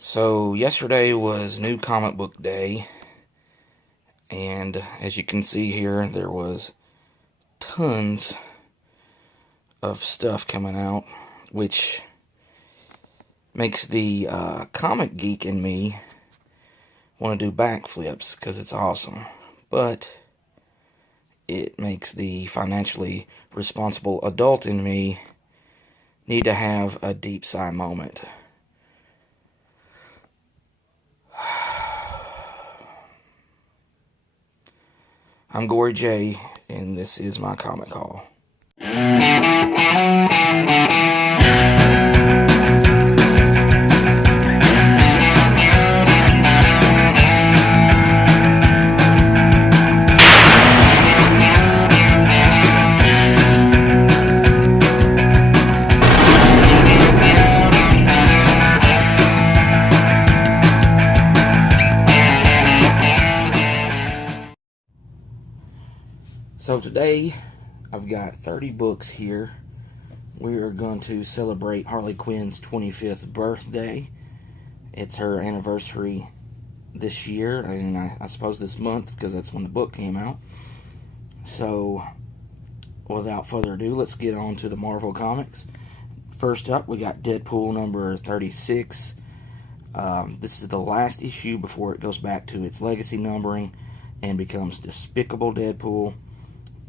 So yesterday was new comic book day, and as you can see here, there was tons of stuff coming out, which makes the comic geek in me want to do backflips because it's awesome. But it makes the financially responsible adult in me need to have a deep sigh moment. I'm Gory J, and this is my comic haul. So today, I've got 30 books here. We are going to celebrate Harley Quinn's 25th birthday. It's her anniversary this year, and I suppose this month, because that's when the book came out. So, without further ado, let's get on to the Marvel Comics. First up, we got Deadpool number 36. This is the last issue before it goes back to its legacy numbering and becomes Despicable Deadpool.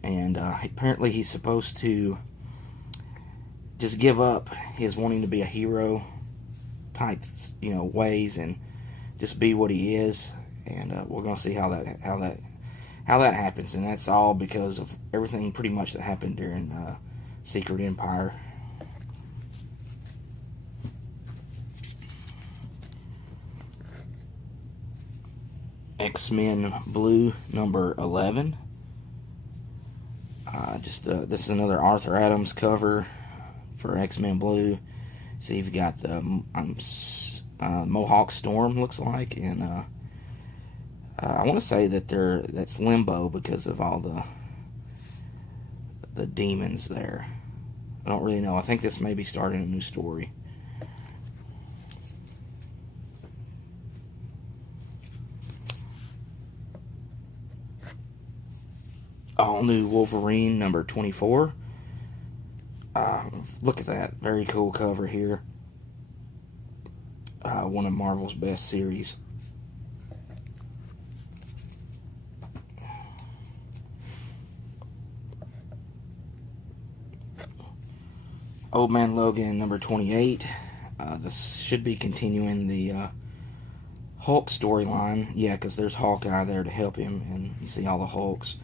And apparently he's supposed to just give up his wanting to be a hero type, ways and just be what he is. And we're gonna see how that happens. And that's all because of everything pretty much that happened during Secret Empire. X-Men Blue number 11. This is another Arthur Adams cover for X-Men Blue. See, you've got the Mohawk Storm, looks like, and I want to say that that's Limbo because of all the demons there. I don't really know. I think this may be starting a new story. All new Wolverine number 24. Look at that. Very cool cover here. One of Marvel's best series. Old Man Logan number 28. This should be continuing the Hulk storyline. Yeah, because there's Hawkeye there to help him, and you see all the Hulks.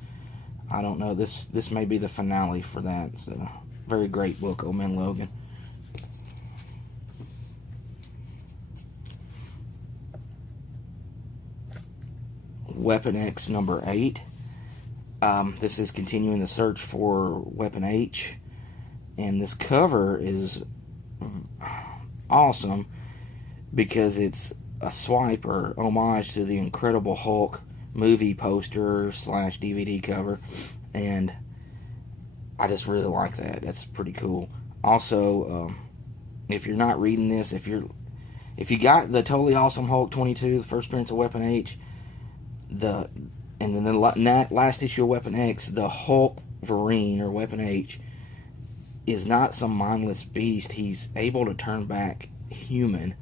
I don't know. This may be the finale for that. It's a very great book, Old Man Logan. Weapon X number 8. This is continuing the search for Weapon H. And this cover is awesome because it's a swipe or homage to the Incredible Hulk movie poster / DVD cover, and I just really like that. That's pretty cool. Also, if you're not reading this, if you got the Totally Awesome Hulk 22, the first appearance of Weapon H, and then the last issue of Weapon X, the Hulk Wolverine or Weapon H is not some mindless beast. He's able to turn back human.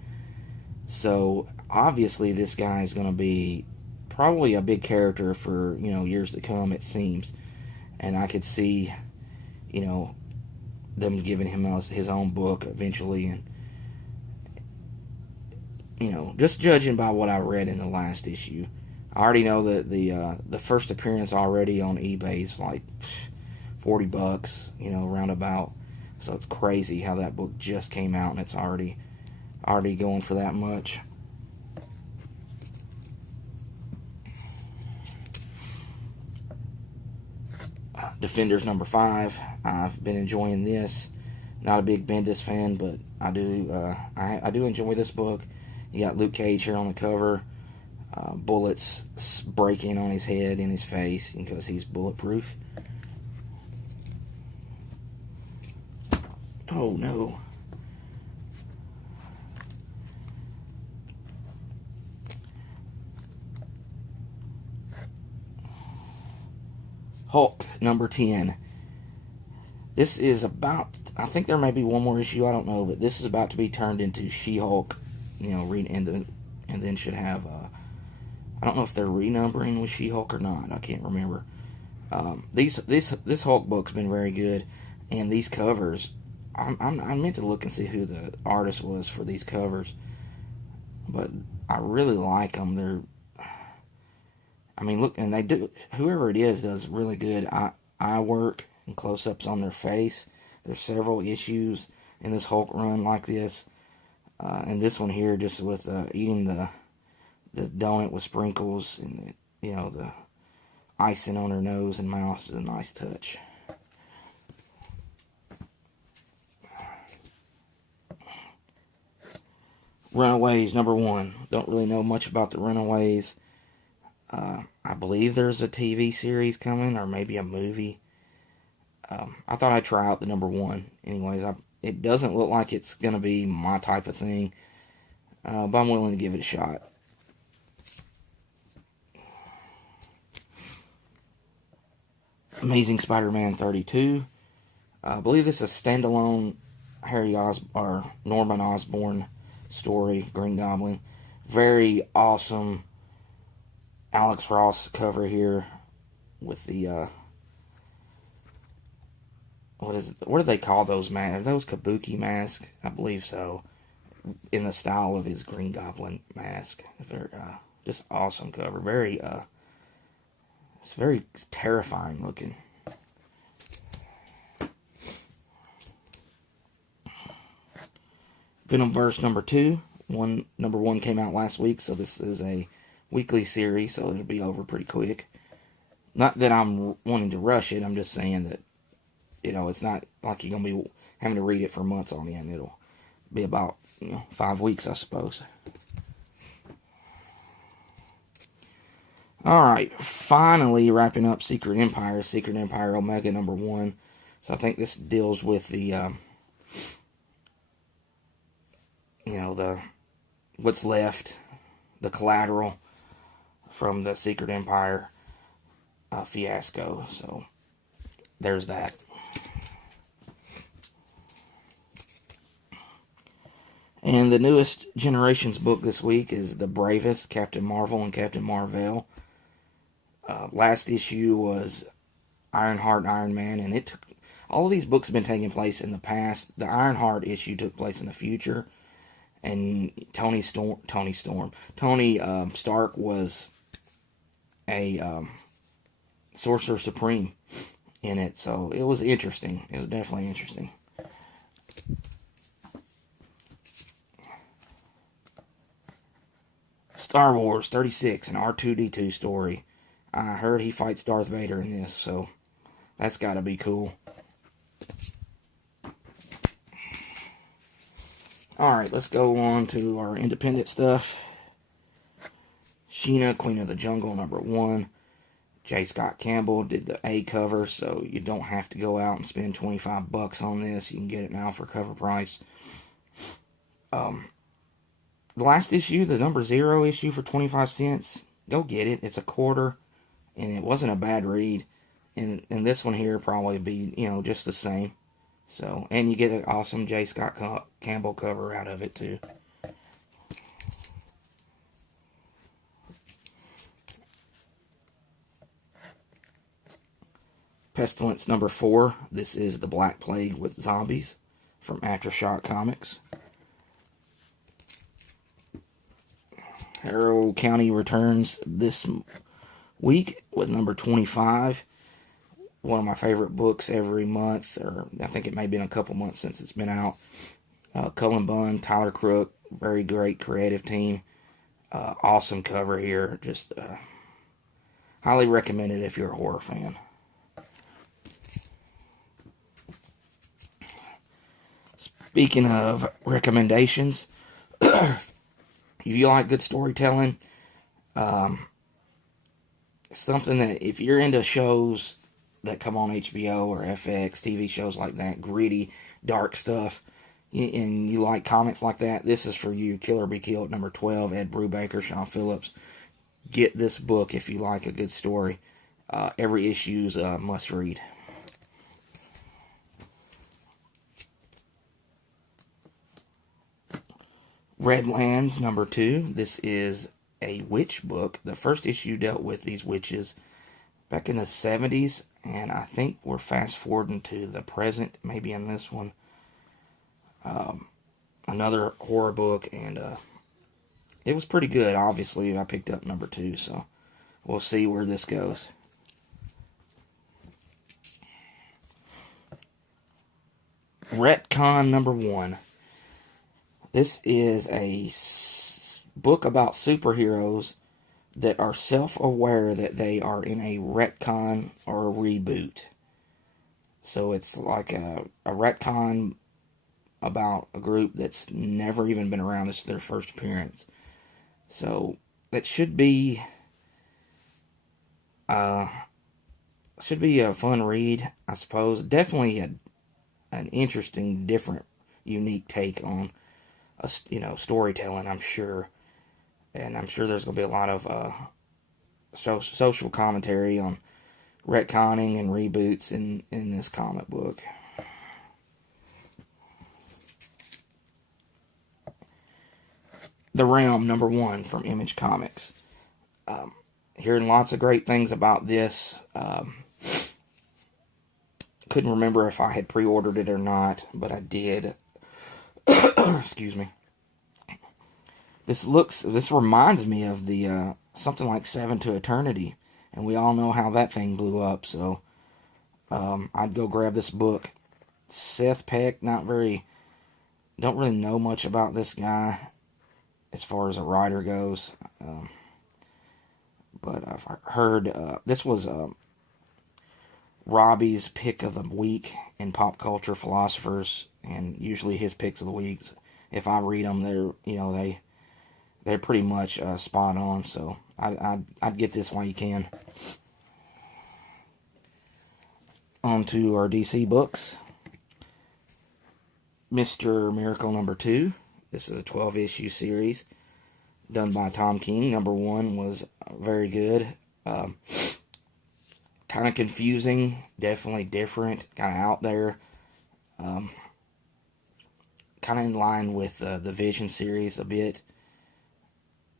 So obviously this guy is going to be probably a big character for years to come, it seems. And I could see them giving him his own book eventually. And just judging by what I read in the last issue, I already know that the first appearance already on eBay is like $40, roundabout. So it's crazy how that book just came out and it's already going for that much. Defenders number 5. I've been enjoying this. Not a big Bendis fan, but I do enjoy this book. You got Luke Cage here on the cover. Bullets breaking on his head and his face because he's bulletproof. Oh no. Hulk number 10. This is about, I think there may be one more issue, I don't know, but this is about to be turned into She-Hulk, and then should have, I don't know if they're renumbering with She-Hulk or not, I can't remember. This Hulk book's been very good, and these covers, I meant to look and see who the artist was for these covers, but I really like them. Look, and they do, whoever it is does really good eye work and close-ups on their face. There's several issues in this Hulk run like this, and this one here just with eating the donut with sprinkles and the icing on her nose and mouth is a nice touch. Runaways number 1. Don't really know much about the Runaways. I believe there's a TV series coming, or maybe a movie. I thought I'd try out the number 1. Anyways, it doesn't look like it's going to be my type of thing, but I'm willing to give it a shot. Amazing Spider-Man 32. I believe this is a standalone Norman Osborn story, Green Goblin. Very awesome Alex Ross cover here with the what do they call those masks? Are those kabuki masks? I believe so. In the style of his Green Goblin mask. They're just awesome cover. It's very terrifying looking. Venomverse number 2. Number 1 came out last week, so this is a weekly series, so it'll be over pretty quick. Not that I'm wanting to rush it, I'm just saying that, it's not like you're going to be having to read it for months on end. It'll be about, 5 weeks, I suppose. Alright, finally wrapping up Secret Empire Omega number 1. So I think this deals with the, what's left, the collateral from the Secret Empire fiasco. So there's that. And the newest Generations book this week is The Bravest, Captain Marvel and Captain Marvel. Last issue was Ironheart, Iron Man, and all of these books have been taking place in the past. The Ironheart issue took place in the future, and Tony Stark was a Sorcerer Supreme in it, so it was interesting. It was definitely interesting. Star Wars 36, an R2-D2 story. I heard he fights Darth Vader in this, so that's got to be cool. Alright, let's go on to our independent stuff. Sheena, Queen of the Jungle, number 1. J. Scott Campbell did the A cover, so you don't have to go out and spend $25 on this. You can get it now for cover price. The last issue, the number 0 issue for 25 cents, go get it. It's a quarter, and it wasn't a bad read. And this one here probably be, just the same. So, and you get an awesome J. Scott Campbell cover out of it, too. Pestilence number 4. This is The Black Plague with Zombies from Aftershock Comics. Harrow County returns this week with number 25. One of my favorite books every month, or I think it may have been a couple months since it's been out. Cullen Bunn, Tyler Crook, very great creative team. Awesome cover here. Just highly recommend it if you're a horror fan. Speaking of recommendations, if you like good storytelling, something that if you're into shows that come on HBO or FX, TV shows like that, gritty, dark stuff, and you like comics like that, this is for you. Kill or Be Killed, number 12, Ed Brubaker, Sean Phillips. Get this book if you like a good story. every issue's a must read. Redlands #2. This is a witch book. The first issue dealt with these witches back in the 70s, and I think we're fast forwarding to the present, maybe in this one. Another horror book, and it was pretty good. Obviously, I picked up #2, so we'll see where this goes. Retcon #1. This is a book about superheroes that are self-aware that they are in a retcon or a reboot. So it's like a retcon about a group that's never even been around. This is their first appearance. So that should be a fun read, I suppose. Definitely an interesting, different, unique take on storytelling, I'm sure. And I'm sure there's going to be a lot of social commentary on retconning and reboots in this comic book. The Realm #1 from Image Comics. Hearing lots of great things about this. Couldn't remember if I had pre-ordered it or not, but I did. Excuse me. This reminds me of the something like 7 to Eternity, and we all know how that thing blew up. So I'd go grab this book. Seth Peck, don't really know much about this guy as far as a writer goes, but I've heard this was Robbie's pick of the week in Pop Culture Philosophers, and usually his picks of the week, if I read them, they're pretty much spot on. So I'd get this while you can. On to our DC books. Mr. Miracle #2. This is a 12-issue series done by Tom King. #1 was very good. Kind of confusing, definitely different, kind of out there. Kind of in line with the Vision series a bit.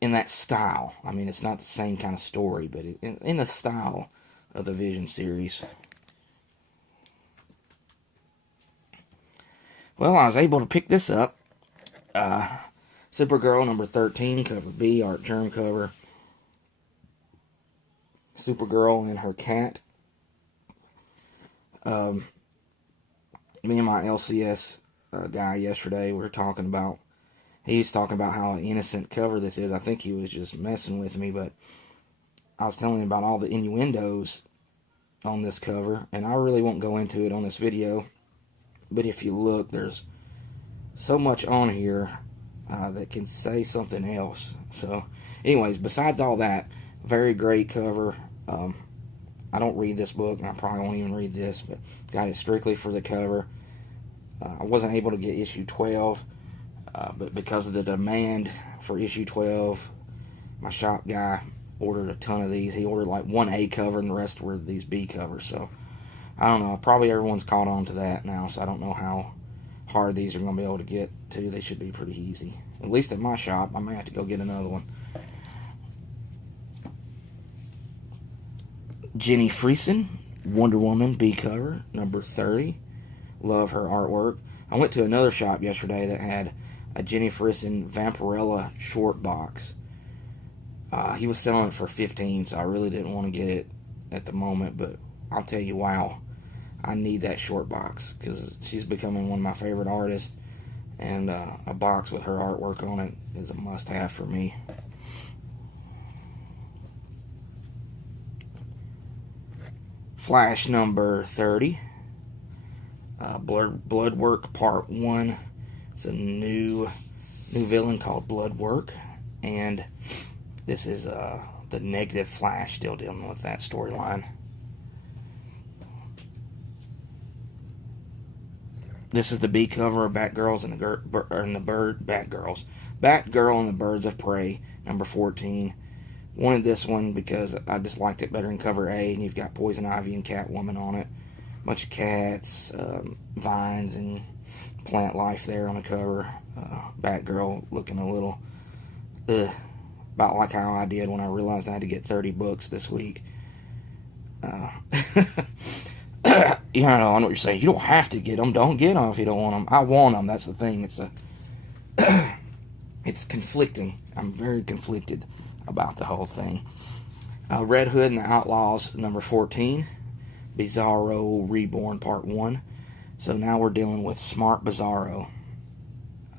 In that style. I mean, it's not the same kind of story, but in the style of the Vision series. Well, I was able to pick this up. Supergirl #13, cover B, art germ cover. Supergirl and her cat. Me and my LCS guy yesterday, we were talking about, he's talking about how innocent cover this is. I think he was just messing with me, but I was telling him about all the innuendos on this cover, and I really won't go into it on this video, but if you look, there's so much on here that can say something else. So anyways, besides all that, very great cover. I don't read this book, and I probably won't even read this, but got it strictly for the cover. I wasn't able to get issue 12, but because of the demand for issue 12, my shop guy ordered a ton of these. He ordered like one A cover, and the rest were these B covers. So I don't know. Probably everyone's caught on to that now, so I don't know how hard these are going to be able to get to. They should be pretty easy. At least at my shop. I may have to go get another one. Jenny Friesen, Wonder Woman B cover, #30. Love her artwork. I went to another shop yesterday that had a Jenny Friesen Vampirella short box. He was selling it for $15, so I really didn't want to get it at the moment, but I'll tell you, wow, I need that short box, because she's becoming one of my favorite artists, and a box with her artwork on it is a must-have for me. Flash #30. Bloodwork Part 1. It's a new villain called Bloodwork, and this is the Negative Flash, still dealing with that storyline. This is the B cover of Batgirl and the Birds of Prey, #14. Wanted this one because I just liked it better than cover A, and you've got Poison Ivy and Catwoman on it. Bunch of cats, vines, and plant life there on the cover. Batgirl looking a little about like how I did when I realized I had to get 30 books this week. You know, I know what you're saying. You don't have to get them. Don't get them if you don't want them. I want them. That's the thing. It's conflicting. I'm very conflicted about the whole thing. Red Hood and the Outlaws, number 14. Bizarro Reborn, Part 1. So now we're dealing with Smart Bizarro.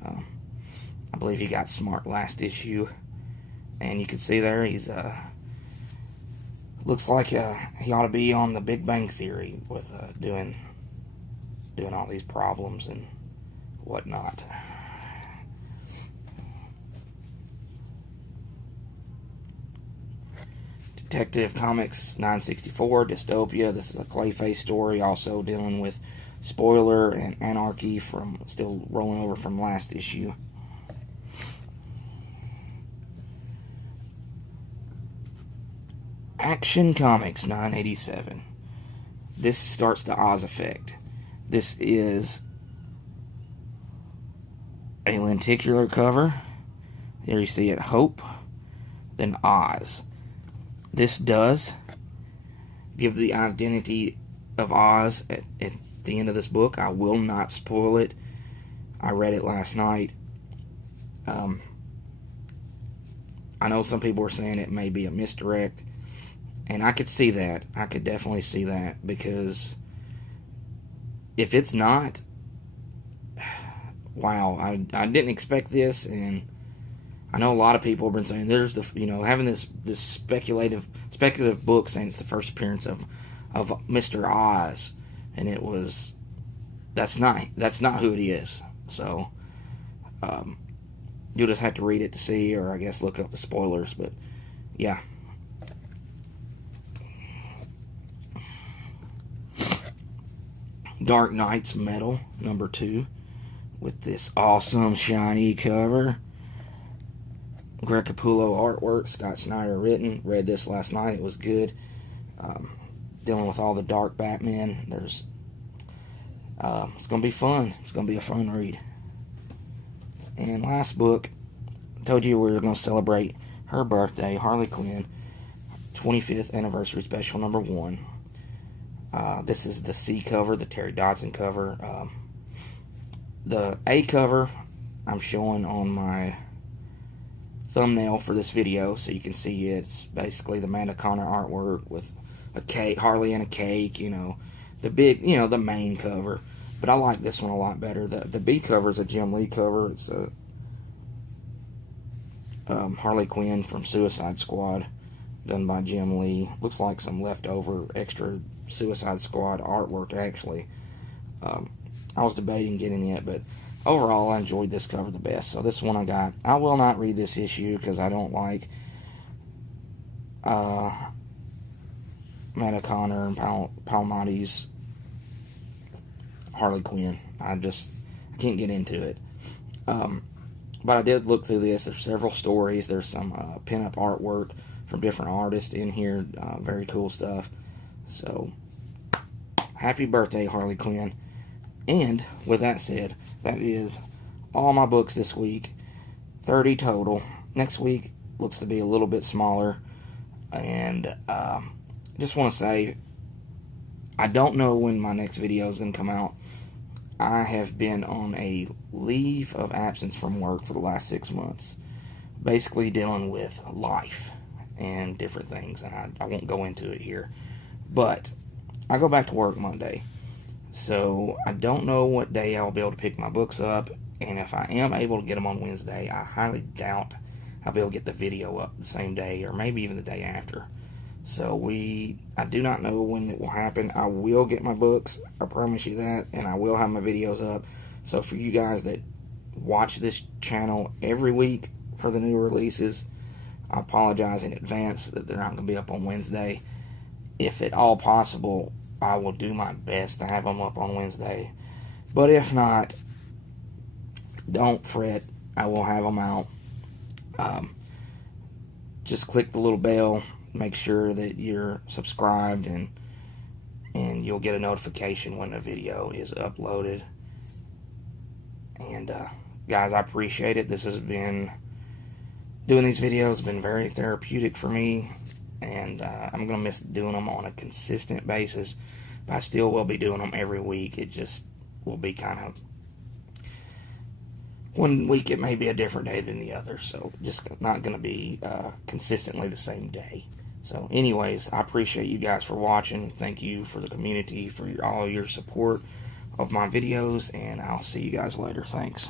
I believe he got smart last issue. And you can see there, he's looks like he ought to be on the Big Bang Theory with doing all these problems and whatnot. Detective Comics 964, Dystopia. This is a Clayface story, also dealing with Spoiler and Anarchy, from still rolling over from last issue. Action Comics 987. This starts the Oz effect. This is a lenticular cover. Here you see it, Hope, then Oz. This does give the identity of Oz at the end of this book. I will not spoil it. I read it last night. I know some people are saying it may be a misdirect, and I could see that. I could definitely see that, because if it's not, wow, I didn't expect this, and I know a lot of people have been saying there's having this speculative book saying it's the first appearance of Mr. Oz, and that's not who it is. So you'll just have to read it to see, or I guess look up the spoilers. But yeah. Dark Knight's Metal, number 2, with this awesome shiny cover. Greg Capullo artwork, Scott Snyder written. Read this last night. It was good. Dealing with all the dark Batman. It's going to be fun. It's going to be a fun read. And last book, I told you we were going to celebrate her birthday, Harley Quinn, 25th anniversary special number 1. This is the C cover, the Terry Dodson cover. The A cover I'm showing on my thumbnail for this video, so you can see it's basically the Amanda Connor artwork with a cake, Harley and a cake, the big, the main cover. But I like this one a lot better. The B cover is a Jim Lee cover. It's a Harley Quinn from Suicide Squad, done by Jim Lee. Looks like some leftover extra Suicide Squad artwork, actually. I was debating getting it, but overall I enjoyed this cover the best, so this one I got. I will not read this issue because I don't like Amanda Connor and Palmiotti's Harley Quinn. I can't get into it. But I did look through this. There's several stories. There's some pin-up artwork from different artists in here. Very cool stuff. So, happy birthday, Harley Quinn. And, with that said, that is all my books this week. 30 total. Next week looks to be a little bit smaller. And, just want to say, I don't know when my next video is going to come out. I have been on a leave of absence from work for the last 6 months. Basically dealing with life and different things. And I won't go into it here. But I go back to work Monday. So I don't know what day I'll be able to pick my books up. And if I am able to get them on Wednesday, I highly doubt I'll be able to get the video up the same day or maybe even the day after. So I do not know when it will happen. I will get my books, I promise you that, and I will have my videos up. So for you guys that watch this channel every week for the new releases, I apologize in advance that they're not going to be up on Wednesday. If at all possible, I will do my best to have them up on Wednesday. But if not, don't fret. I will have them out. just click the little bell. Make sure that you're subscribed, and you'll get a notification when a video is uploaded. And guys, I appreciate it. This has been, doing these videos has been very therapeutic for me, and I'm going to miss doing them on a consistent basis, but I still will be doing them every week. It just will be kind of, one week it may be a different day than the other, so just not going to be consistently the same day. So anyways, I appreciate you guys for watching. Thank you for the community, for all your support of my videos, and I'll see you guys later. Thanks.